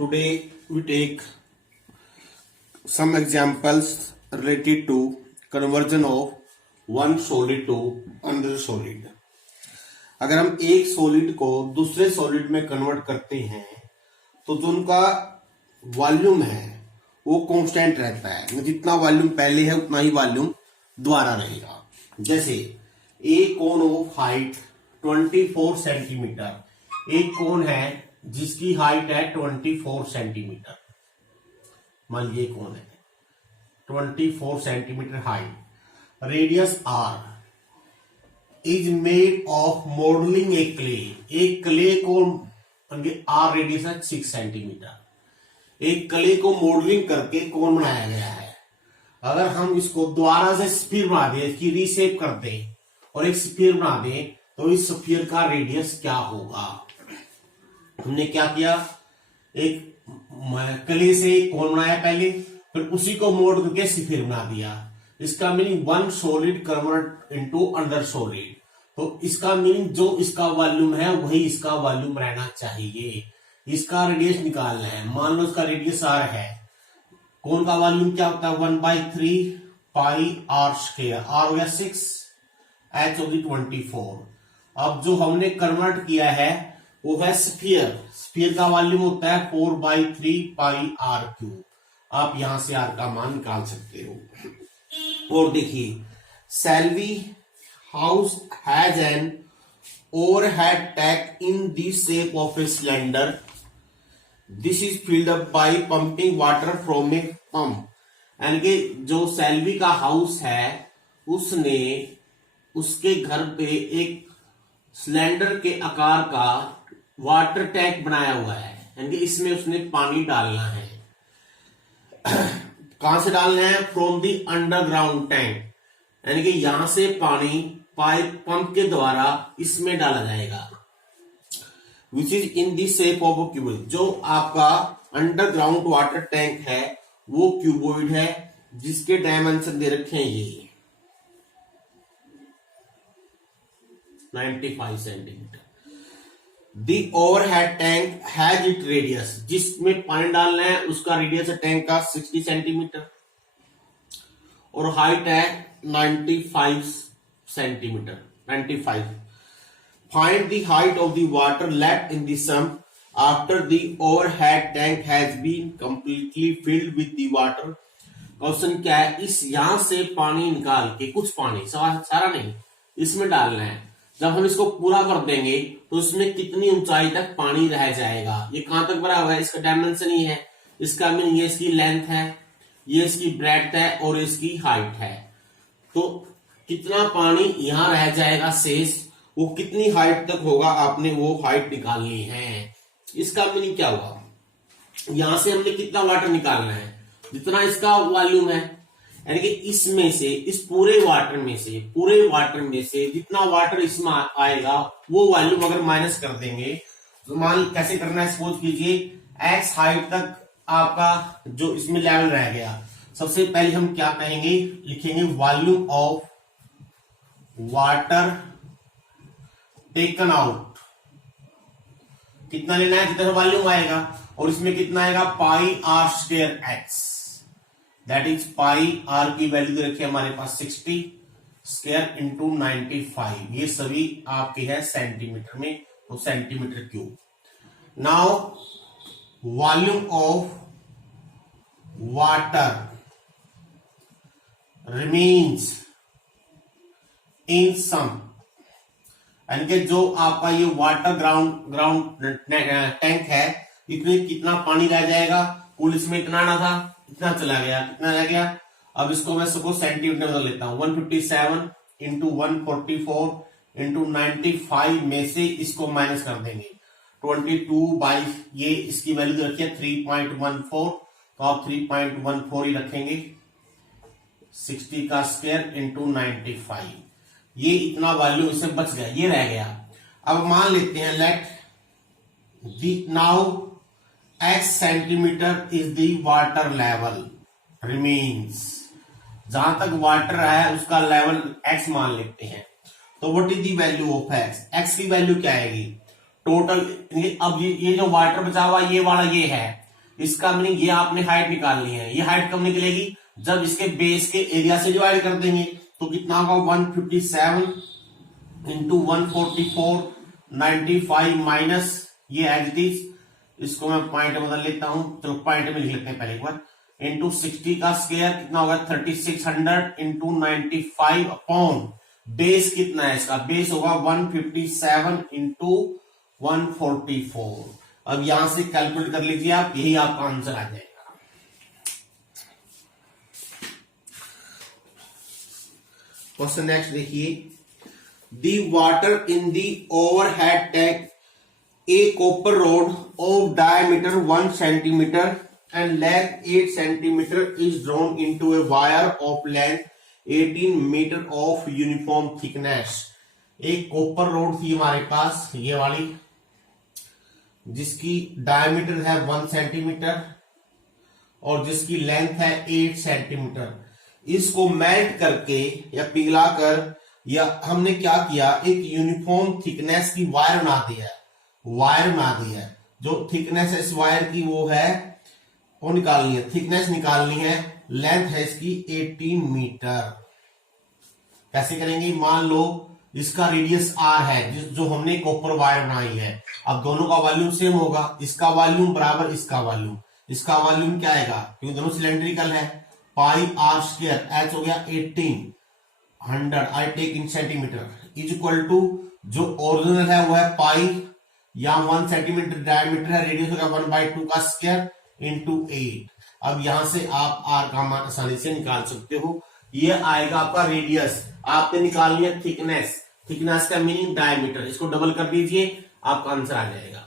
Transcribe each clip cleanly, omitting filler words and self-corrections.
Today we take some examples related to conversion of one solid to another solid. अगर हम एक solid को दूसरे सॉलिड में कन्वर्ट करते हैं तो जो उनका वॉल्यूम है वो कांस्टेंट रहता है, जितना वॉल्यूम पहले है उतना ही वॉल्यूम दोबारा रहेगा। जैसे एक कोन ऑफ हाइट 24 सेंटीमीटर, एक कोन है जिसकी हाइट है 24 सेंटीमीटर, मान लीजिए कोन है 24 centimetre height, radius r is made of modelling a clay, एक क्ले को आर रेडियस है 6 सेंटीमीटर, एक क्ले को मॉडलिंग करके कोन बनाया गया है। अगर हम इसको दोबारा से स्फीयर बना दें, इसकी रीशेप कर दें और एक स्फीयर बना दें तो इस स्फीयर का रेडियस क्या होगा। हमने क्या किया, एक क्ले से एक कोन बनाया पहले, फिर उसी को मोड़ करके स्फीयर बना दिया। इसका meaning one solid convert into another solid, तो इसका मीनिंग जो इसका वॉल्यूम है वही इसका वॉल्यूम रहना चाहिए। इसका रेडियस निकालना है, मान लो इसका रेडियस आर है, कोन का वॉल्यूम क्या होता है 1/3 पाई आर स्क्वायर, आर हो गया 6, एच होगी 24। अब जो हमने कन्वर्ट किया है वो है स्फीयर, स्फीयर का वॉल्यूम होता है 4/3 पाई आर क्यूब। आप यहां से आर का मान निकाल सकते हो। और देखिए, Selvi house has an overhead tank in the shape of a cylinder, this is filled up by pumping water from a pump. यानी कि जो सेल्वी का हाउस है उसने उसके घर पे एक सिलेंडर के आकार का वाटर टैंक बनाया हुआ है, यानी कि इसमें उसने पानी डालना है। कहां से डालना है, फ्रॉम दी अंडरग्राउंड टैंक, यानी कि यहां से पानी पाइप पंप के द्वारा इसमें डाला जाएगा। Which is in the shape of a cuboid, जो आपका अंडरग्राउंड वाटर टैंक है वो क्यूबॉइड है जिसके डायमेंशन दे रखे हैं ये 95 centimetre. The overhead tank has it radius, जिसमें पानी डालना है उसका रेडियस है टैंक का 60 सेंटीमीटर और हाइट है 95 centimetre 95। Find the height of the water left in the sump after the overhead tank has been completely filled with the water. Question क्या है, इस यहां से पानी निकाल के, कुछ पानी, सारा नहीं, इसमें डालना है। जब हम इसको पूरा कर देंगे तो इसमें कितनी ऊंचाई तक पानी रह जाएगा, ये कहां तक भरा हुआ है, इसका डायमेंशन ही है। इसका मीनिंग ये इसकी लेंथ है, ये इसकी ब्रेड्थ है और इसकी हाइट है। तो कितना पानी यहां रह जाएगा शेष, वो कितनी हाइट तक होगा, आपने वो हाइट निकालनी है। इसका मीनिंग क्या हुआ, यहां से हमने कितना वाटर निकालना है, जितना इसका वॉल्यूम है, यानी कि इसमें से, इस पूरे वाटर में से जितना वाटर इसमें आएगा वो वॉल्यूम अगर माइनस कर देंगे तो मान कैसे करना है, सपोज कीजिए एक्स हाइट तक आपका जो इसमें लेवल रह गया। सबसे पहले हम क्या कहेंगे, लिखेंगे volume of water taken out, कितना लेना है, जितना वॉल्यूम आएगा, और इसमें कितना आएगा pi r square x, that is pi r की वैल्यू दे रखी है हमारे पास 60 स्क्वायर इंटू 95, ये सभी आपके है सेंटीमीटर में, तो centimetre cube. Now volume of water remains in sump, यानी कि जो आपका ये वाटर ग्राउंड टैंक है, इसमें कितना पानी रह जाएगा, कुल इसमें इतना आना था, इतना चला गया, कितना रह गया। अब इसको मैं सबको सेंटीमीटर में बदल लेता हूं, 157 इंटू 144 इंटू 95 में से इसको माइनस कर देंगे 22 बाई ये इसकी वैल्यू रखिए 3.14, तो आप 3.14 ही रखेंगे, 60 का स्क्वायर इंटू 95, ये इतना वैल्यू इसमें बच गया, ये रह गया। अब मान लेते हैं let now x centimetre is the water level remains, जहां तक वाटर है उसका लेवल x मान लेते हैं। तो what is the value of x, x की वैल्यू क्या आएगी, टोटल। अब ये जो वाटर बचा हुआ ये वाला ये है, इसका मीनिंग ये आपने हाइट निकालनी है। ये हाइट कब निकलेगी, जब इसके बेस के एरिया से डिवाइड कर देंगे। तो कितना होगा 157 इंटू 144 95 माइनस ये एज इट इज, इसको मैं पॉइंट में बदल लेता हूं, चलो पॉइंट में लिख लेते हैं पहले एक बार, इंटू 60 का स्क्वायर कितना होगा 3600 इंटू 95 अपॉन बेस कितना है इसका, बेस होगा 157 इंटू 144। अब यहां से कैलकुलेट कर लीजिए आप, यही आपका आंसर आ जाएगा। क्वेश्चन नेक्स्ट देखिए, the water in the overhead tank a copper rod of diameter 1 centimeter and length 8 centimeter is drawn into a wire of length 18 meter of uniform thickness। एक कॉपर रोड थी हमारे पास ये वाली, जिसकी diameter है 1 centimetre और जिसकी लेंथ है 8 सेंटीमीटर। इसको मेल्ट करके या पिघलाकर या हमने क्या किया, एक यूनिफॉर्म थिकनेस की वायर बना दिया, वायर बना दी है। जो थिकनेस है इस वायर की वो है, वो निकालनी है, थिकनेस निकालनी है, लेंथ है इसकी 18 मीटर। कैसे करेंगे, मान लो इसका रेडियस r है, जो हमने कॉपर वायर बनाई है। अब दोनों का वॉल्यूम सेम होगा, इसका वॉल्यूम बराबर इसका वॉल्यूम, इसका वॉल्यूम क्या आएगा क्योंकि दोनों सिलेंड्रिकल है, पाई r स्क्वायर, h हो गया 1800 I take in centimetre is equal to जो ओरिजिनल है वो है पाई, यहां 1 सेंटीमीटर डायमीटर है, रेडियस होगा 1/2 का स्क्वायर इंटू 8। अब यहां से आप आर का मान आसानी से निकाल सकते हो। ये आएगा आपका रेडियस, आपने निकालनी है थिकनेस, थिकनेस का मीनिंग डायमीटर, इसको डबल कर दीजिए आपका आंसर आ जाएगा।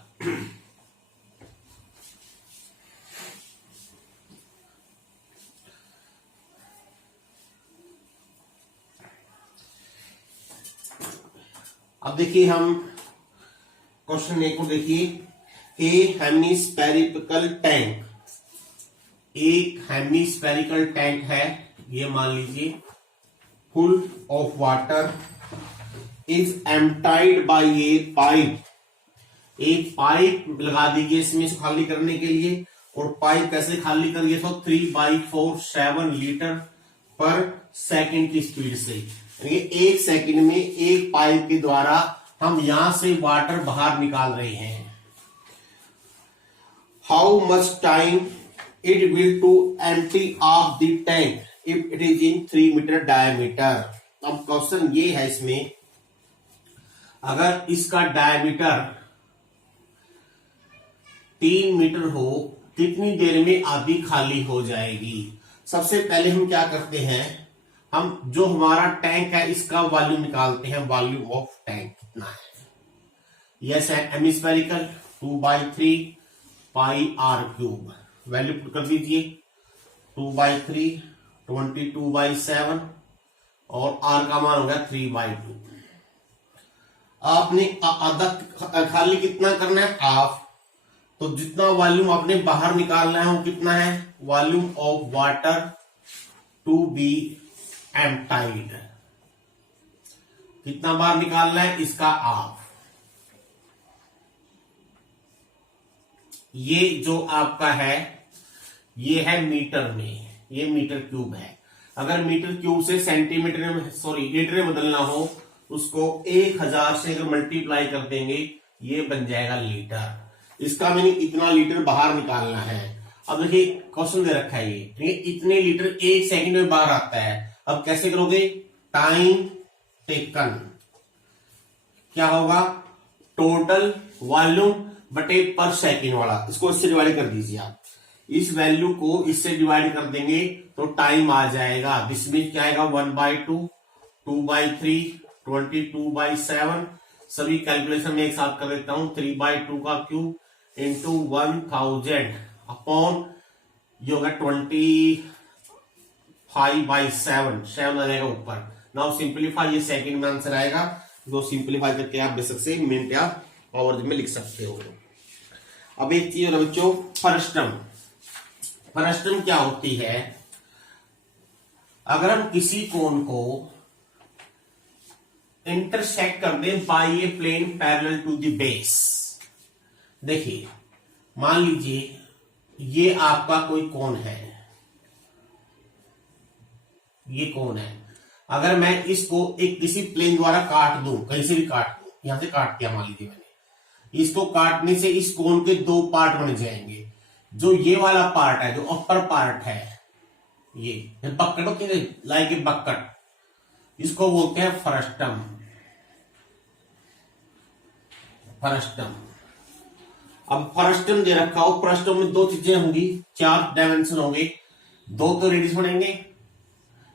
अब देखिए हम क्वेश्चन एक को देखिए, ए हेमिस्फेरिकल टैंक, एक हेमिस्फेरिकल टैंक है, ये मान लीजिए full of water is emptied by a pipe. एक पाइप लगा दीजिए इसमें से खाली करने के लिए, और पाइप कैसे खाली करिए तो 3/4 लीटर पर सेकंड की स्पीड से, यानी एक सेकंड में एक पाइप के द्वारा हम यहां से वाटर बाहर निकाल रहे हैं। How much time it will to empty off the tank if it is in 3 metre diameter. अब क्वेश्चन ये है इसमें, अगर इसका डायमीटर 3 मीटर हो कितनी देर में आधी खाली हो जाएगी। सबसे पहले हम क्या करते हैं, हम जो हमारा टैंक है इसका वॉल्यूम निकालते हैं, वॉल्यूम ऑफ टैंक कितना है। यस है hemispherical 2/3 pi r cube, value put कर दीजिए 2/3 22/7 और आर का मान हो गया 3/2। आपने आधा खाली कितना करना है, हाफ, तो जितना वॉल्यूम आपने बाहर निकालना है वो कितना है, volume of water to be emptied, कितना बार निकालना है इसका हाफ। ये जो आपका है ये है मीटर में, ये मीटर क्यूब है। अगर मीटर क्यूब से सेंटीमीटर में लीटर में बदलना हो उसको 1000 से अगर मल्टीप्लाई कर देंगे ये बन जाएगा लीटर। इसका मीनिंग इतना लीटर बाहर निकालना है। अब देखिए क्वेश्चन दे रखा है ये इतने लीटर 1 सेकंड में बाहर आता है। अब कैसे करोगे, टाइम टेकन क्या होगा, टोटल वॉल्यूम बटे पर सेकंड वाला, इसको इससे डिवाइड कर दीजिए आप। इस वैल्यू को इससे डिवाइड कर देंगे तो टाइम आ जाएगा, जिसमें क्या आएगा 1/2 2/3 22/7। सभी कैलकुलेशन में एक साथ कर देता हूं, 3/2 का क्यूब इंटू 1000 अपॉन ये होगा 25/7, 7 आ जाएगा ऊपर। नाउ सिंप्लीफाई, ये सेकंड में आंसर आएगा, दो सिंप्लीफाई करके आप बेशक से मिनट या पावर में लिख सकते हो। अब एक चीज और बच्चों, फर्स्टम, फर्स्टम क्या होती है, अगर हम किसी कोण को इंटरसेक्ट कर दें by a plane parallel to the base. देखिए मान लीजिए ये आपका कोई कोण है, ये कोण है। अगर मैं इसको एक किसी प्लेन द्वारा काट दूं, कहीं से भी काट दूं, यहां से काट दिया मान लीजिए मैंने, इसको काटने से इस कोण के दो पार्ट बन जाएंगे। जो ये वाला पार्ट है, जो अपर पार्ट है, ये बक्कट होती है, लाइक ए बक्कट, इसको बोलते हैं फ्रस्टम। फ्रस्टम। अब फ्रस्टम दे रखा हो, फ्रस्टम में दो चीजें होंगी, चार डायमेंशन होंगे, दो तो रेडियस बनेंगे।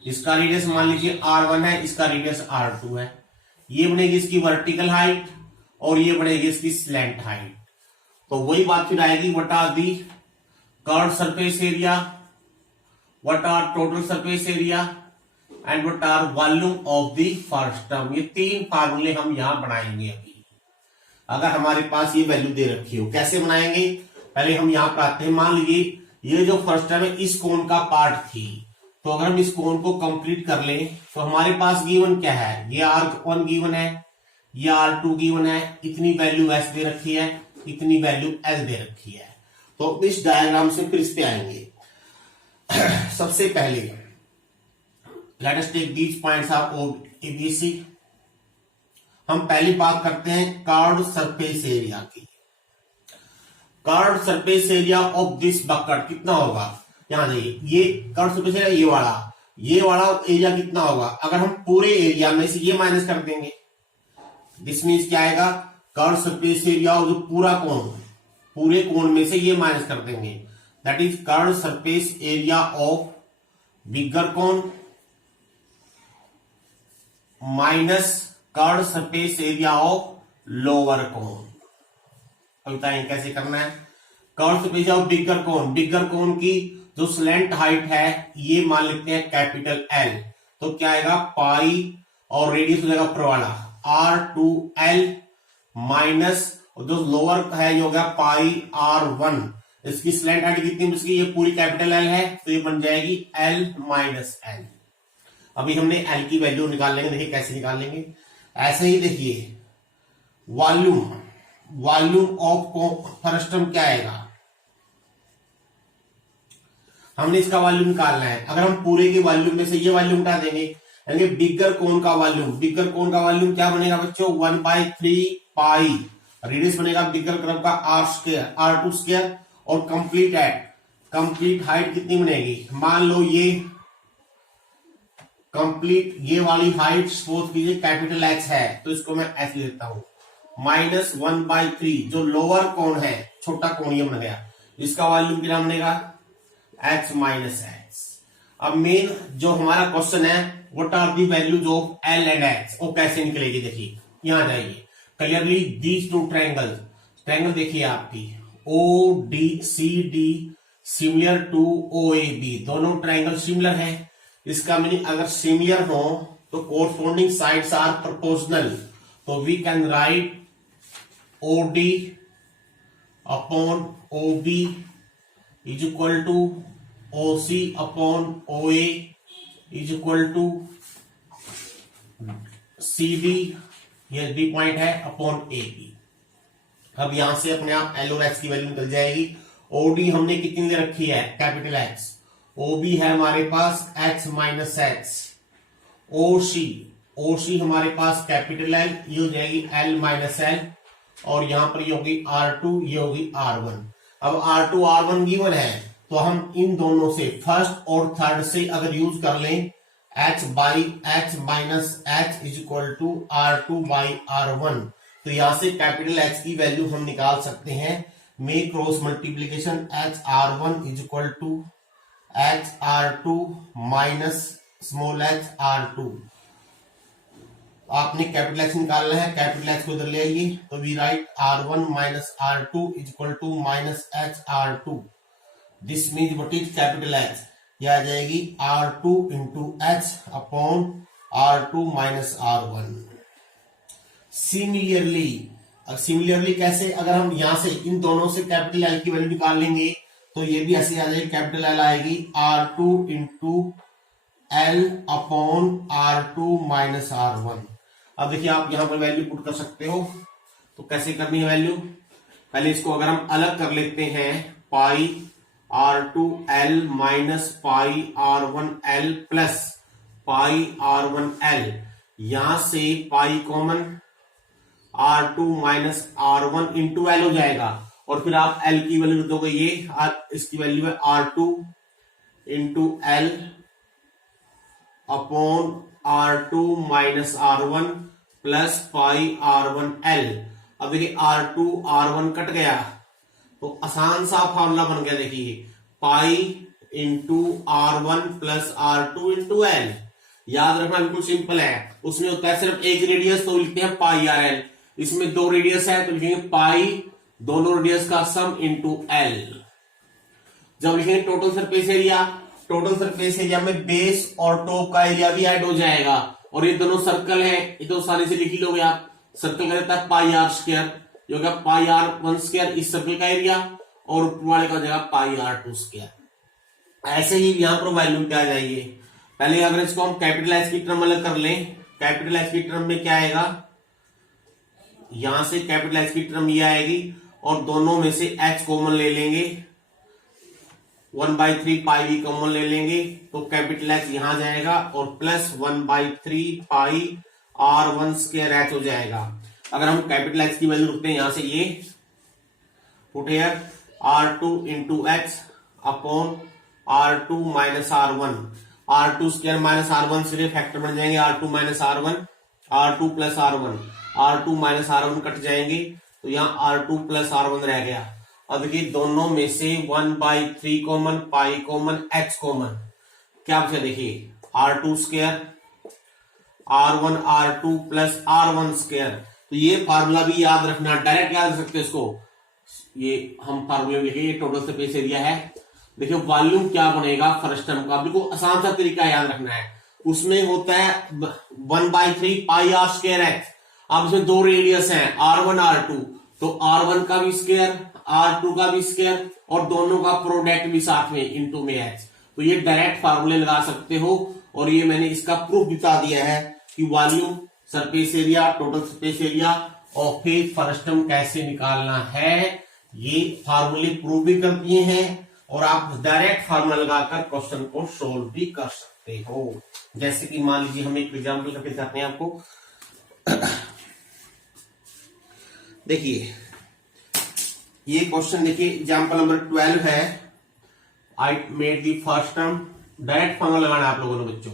इसका रेडियस मान लीजिए R1 है, इसका रेडियस R2 है। ये बनेगी इसकी वर्टिकल हाइट और ये बनेगी इसकी स्लैंट हाइट। तो वही बात फिर आएगी, what are the curved surface area, what are total surface area and what are volume of the frustum. ये तीन फार्मूले हम यहां बनाएंगे अभी। अगर हमारे पास ये वैल्यू दे रखी हो, कैसे बनाएंगे, पहले हम यहां पर आते हैं। मान लीजिए ये जो फ्रस्टम है इस कोण का पार्ट थी, तो अगर हम इस कोण को कंप्लीट कर लें तो हमारे पास गिवन क्या है, ये R1 गिवन है, ये R2 गिवन है, इतनी वैल्यू S दे रखी है, इतनी वैल्यू L दे रखी है। तो इस डायग्राम से फिर इस पे आएंगे। सबसे पहले let us take these points of ABC। हम पहली बात करते हैं कर्व्ड सरफेस एरिया की। Curved surface area of this bucket कितना होगा, यहां देखिए, ये कर्व्ड सरफेस एरिया, ये वाला एरिया कितना होगा। अगर हम पूरे एरिया में से ये माइनस कर देंगे, दिस मींस क्या आएगा, कर्व्ड सरफेस एरिया और जो पूरा कोण, पूरे कोण में से ये माइनस कर देंगे, that is curved surface area of bigger cone minus curved surface area of lower cone. अब बताएं कैसे करना है। Curved surface area of bigger cone, bigger कोण की जो स्लैंट हाइट है ये मान लेते हैं कैपिटल L, तो क्या आएगा पाई और रेडियस हो जाएगा ऊपर वाला R2L माइनस जो लोअर है ये हो गया पाई R1। इसकी स्लैंट हाइट कितनी, इसकी ये पूरी कैपिटल L है, तो ये बन जाएगी L माइनस L। अभी हमने L की वैल्यू निकाल लेंगे, देखिए कैसे निकाल लेंगे। ऐसे ही देखिए वॉल्यूम ऑफ फ्रस्टम क्या आएगा, हमने इसका वॉल्यूम निकालना है। अगर हम पूरे के वॉल्यूम में से ये वॉल्यूम उठा देंगे, यानी बिगर कोण का वॉल्यूम, बिगर कोण का वॉल्यूम क्या बनेगा बच्चों, 1/3 पाई, रेडियस बनेगा बिगर कर्व का R2 स्क्वायर, और कंप्लीट हाइट कितनी बनेगी, मान लो ये कंप्लीट ये वाली हाइट सपोज कीजिए कैपिटल H है, तो इसको मैं ऐसे लेता हूं, माइनस 1/3 जो लोअर कोण है, छोटा कोण ये बन गया, इसका वॉल्यूम कितना बनेगा H माइनस H। अब मेन जो हमारा क्वेश्चन है, what are the values of L and H, वो कैसे निकलेगी, देखिए यहां जाइए क्लियरली दीज टू ट्रायंगल देखिए आपकी ODCD सिमिलर टू OAB, दोनों ट्रायंगल सिमिलर है। इसका मीनिंग अगर सिमिलर हो तो कोरस्पॉन्डिंग साइड्स आर प्रोपोर्शनल, तो we can write OD upon OB is equal to OC upon OA is equal to CD, ये D पॉइंट है, अपॉन AB। अब यहां से अपने आप L और H की वैल्यू निकल जाएगी। OD हमने कितनी दे रखी है, कैपिटल H, OB है हमारे पास H माइनस H, OC हमारे पास कैपिटल L, ये हो जाएगी L माइनस L, और यहां पर ये होगी R2, ये होगी R1। अब R2 R1 गिवन है, तो हम इन दोनों से फर्स्ट और थर्ड से अगर यूज कर लें H by H minus H is equal to R2 by R1, तो यहां से कैपिटल H की वैल्यू हम निकाल सकते हैं। Make cross multiplication H R1 is equal to H R2 minus small h R2। आपने कैपिटल H निकालना है, कैपिटल H को इधर ले आइए, तो we write R1 minus R2 is equal to minus H R2। This means what is capital H, यह आ जाएगी R2 into H upon R2 minus R1। Similarly कैसे, अगर हम यहां से इन दोनों से कैपिटल L की वैल्यू निकाल लेंगे तो ये भी ऐसे आ जाएगी, कैपिटल L आएगी R2 into L upon R2 minus R1। अब देखिए आप यहां पर वैल्यू पुट कर सकते हो, तो कैसे करनी है वैल्यू, पहले इसको अगर हम अलग कर लेते हैं पाई R2L minus pi R1L plus pi R1L, यहां से pi common, R2 minus R1 into L हो जाएगा, और फिर आप L की वैल्यू दोगे, ये इसकी वैल्यू है R2 into L upon R2 minus R1 plus pi R1L। अब देखिए R2 R1 कट गया तो आसान सा फॉर्मूला बन गया, देखिए pi into R1 plus R2 into L। याद रखना बिल्कुल सिंपल है, उसमें होता है सिर्फ एक रेडियस तो लिखते हैं पाई RL, इसमें दो रेडियस है तो लिखेंगे पाई दोनों रेडियस का सम इंटू L। जब लिखेंगे total surface area, total surface area में बेस और टॉप का एरिया भी ऐड हो जाएगा, और ये दोनों सर्कल है, ये तो आसानी से लिख ही लोगे आप। सर्कल का रहता है पाई R स्क्वायर, जो होगा पाई R1 स्क्वायर इस सर्कल का एरिया, और ऊपर वाले का जगह पाई R2 स्क्वायर। ऐसे ही यहां पर वैल्यू क्या आ जाएगी, पहले अगर इसको हम कैपिटल एच की टर्म अलग कर लें, कैपिटल एच की टर्म में क्या आएगा, यहां से कैपिटल एच की टर्म ये आएगी, और दोनों में से एच कॉमन ले लेंगे, 1/3 पाई भी कॉमन ले लेंगे, तो कैपिटल एच यहां जाएगा, और प्लस 1/3 पाई R1 स्क्वायर एच हो जाएगा। अगर हम कैपिटल एच की वैल्यू रखते हैं यहां से, ये put here R2 into H upon R2 minus R1, R2 square minus R1 से फैक्टर बन जाएंगे, R2 minus R1, R2 plus R1, R2 minus R1 cut जाएंगे, तो यहाँ R2 प्लस R1 रह गया। अब देखिए दोनों में से 1/3 common, pi common, H common, क्या बचा, देखिए R2 square R1 R2 plus R1 square. तो ये फार्मूला भी याद रखना, डायरेक्ट याद रख सकते हैं इसको, ये हम फार्मूले लिखेंगे, ये टोटल सरफेस एरिया है। देखिए वॉल्यूम क्या बनेगा फर्स्ट टर्म का, बिल्कुल आसान सा तरीका याद रखना है, उसमें होता है 1/3 पाई R स्क्वायर एच। अब इसमें दो रेडियस हैं R1 R2, तो R1 का भी स्क्वायर R2 का भी स्क्वायर, और दोनों का प्रोडक्ट भी साथ में इनटू में एच। तो ये डायरेक्ट फार्मूले लगा सकते हो, और ये मैंने इसका प्रूफ बता दिया है कि volume, surface area, total surface area और फिर फर्स्ट टर्म कैसे निकालना है, ये फार्मूले प्रूव भी कर दिए हैं, और आप डायरेक्ट फार्मूला लगाकर क्वेश्चन को सोल्व भी कर सकते हो। जैसे कि मान लीजिए हम एक एग्जाम्पल करके दिखाते हैं आपको। देखिए ये क्वेश्चन देखिए, एग्जाम्पल नंबर 12 है। I made the first term, direct formula लगाना है आप लोगों ने बच्चों।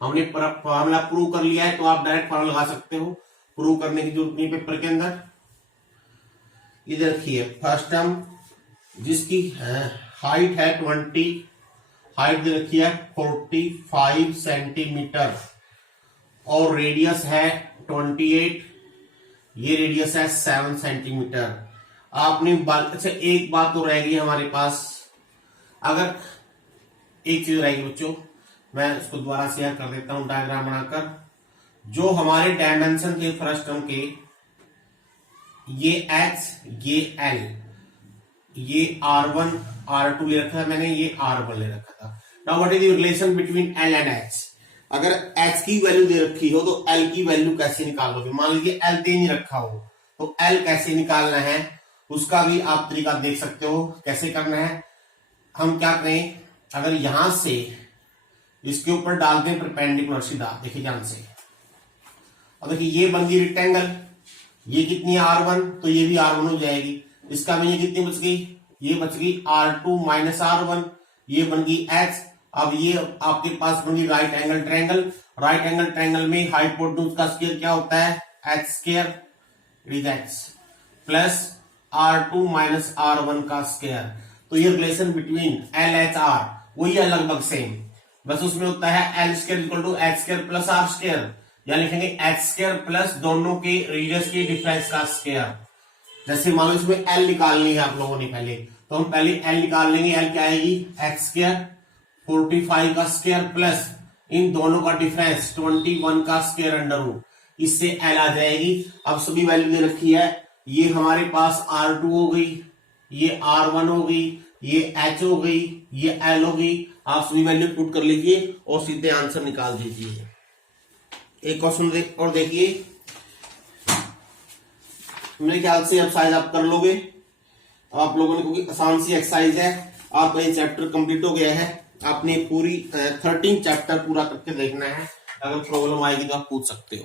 हमने फार्मूला प्रूव कर लिया है, तो आप डायरेक्ट फार्मूला लगा सकते हो, प्रूव करने की जरूरत नहीं पेपर के अंदर। इधर रखिए फर्स्ट टर्म जिसकी हाइट है 20, हाइट दे रखी है 45 सेंटीमीटर, और रेडियस है 28, ये रेडियस है 7 सेंटीमीटर। आपने अच्छा एक बात तो रहेगी हमारे पास, अगर एक चीज रहेगी बच्चों, मैं इसको दोबारा शेयर कर देता हूं डायग्राम बनाकर। जो हमारे डायमेंशन थे फर्स्ट टर्म के, ये H, ये L, ये R1 R2 ले रखा था मैंने, ये R1 ले रखा था। Now what is the relation between L and H? अगर H की वैल्यू दे रखी हो तो L की वैल्यू कैसे निकालोगे? मान लीजिए L दे नहीं रखा हो तो L कैसे निकालना है, उसका भी आप तरीका देख सकते हो कैसे करना है। हम क्या करें, अगर यहां से इसके ऊपर डाल दें परपेंडिकुलर सीधा, देखिए ध्यान से। अब देखिए ये बन गई रेक्टेंगल, ये कितनी है R1, तो ये भी R1 हो जाएगी। इसका में ये कितनी बच गई, ये बच गई R2 माइनस R1, ये बन गई H। अब ये आपके पास बन गई right angle triangle. Right angle triangle में हाइपोटेन्यूज का स्क्वायर क्या होता है, H square, it is H plus R2 minus R1 का स्क्वायर। तो ये रिलेशन बिटवीन LHR वही है लगभग सेम, बस उसमें होता है L square equal to H square plus R square, या लिखेंगे H स्क्वायर प्लस दोनों के रेडियस के डिफरेंस का स्क्वायर। जैसे मान लो इसमें L निकालनी है आप लोगों ने पहले, तो हम पहले L निकाल लेंगे। L क्या आएगी, H स्क्वायर 45 का स्क्वायर प्लस इन दोनों का डिफरेंस 21 का स्क्वायर अंडर रूट, इससे L आ जाएगी। अब सभी वैल्यू दे रखी है, ये हमारे पास R2 हो गई, ये R1 हो गई, ये H हो गई, ये L हो गई। आप सभी वैल्यू पुट कर लीजिए और सीधे आंसर निकाल दीजिए। एक क्वेश्चन और देखिए, मेरे ख्याल से अब शायद आप कर लोगे। अब आप लोगों ने, क्योंकि आसान सी एक्सरसाइज है, आपका ये चैप्टर कंप्लीट हो गया है। आपने पूरी 13 चैप्टर पूरा करके देखना है। अगर प्रॉब्लम आएगी तो आप पूछ सकते हो।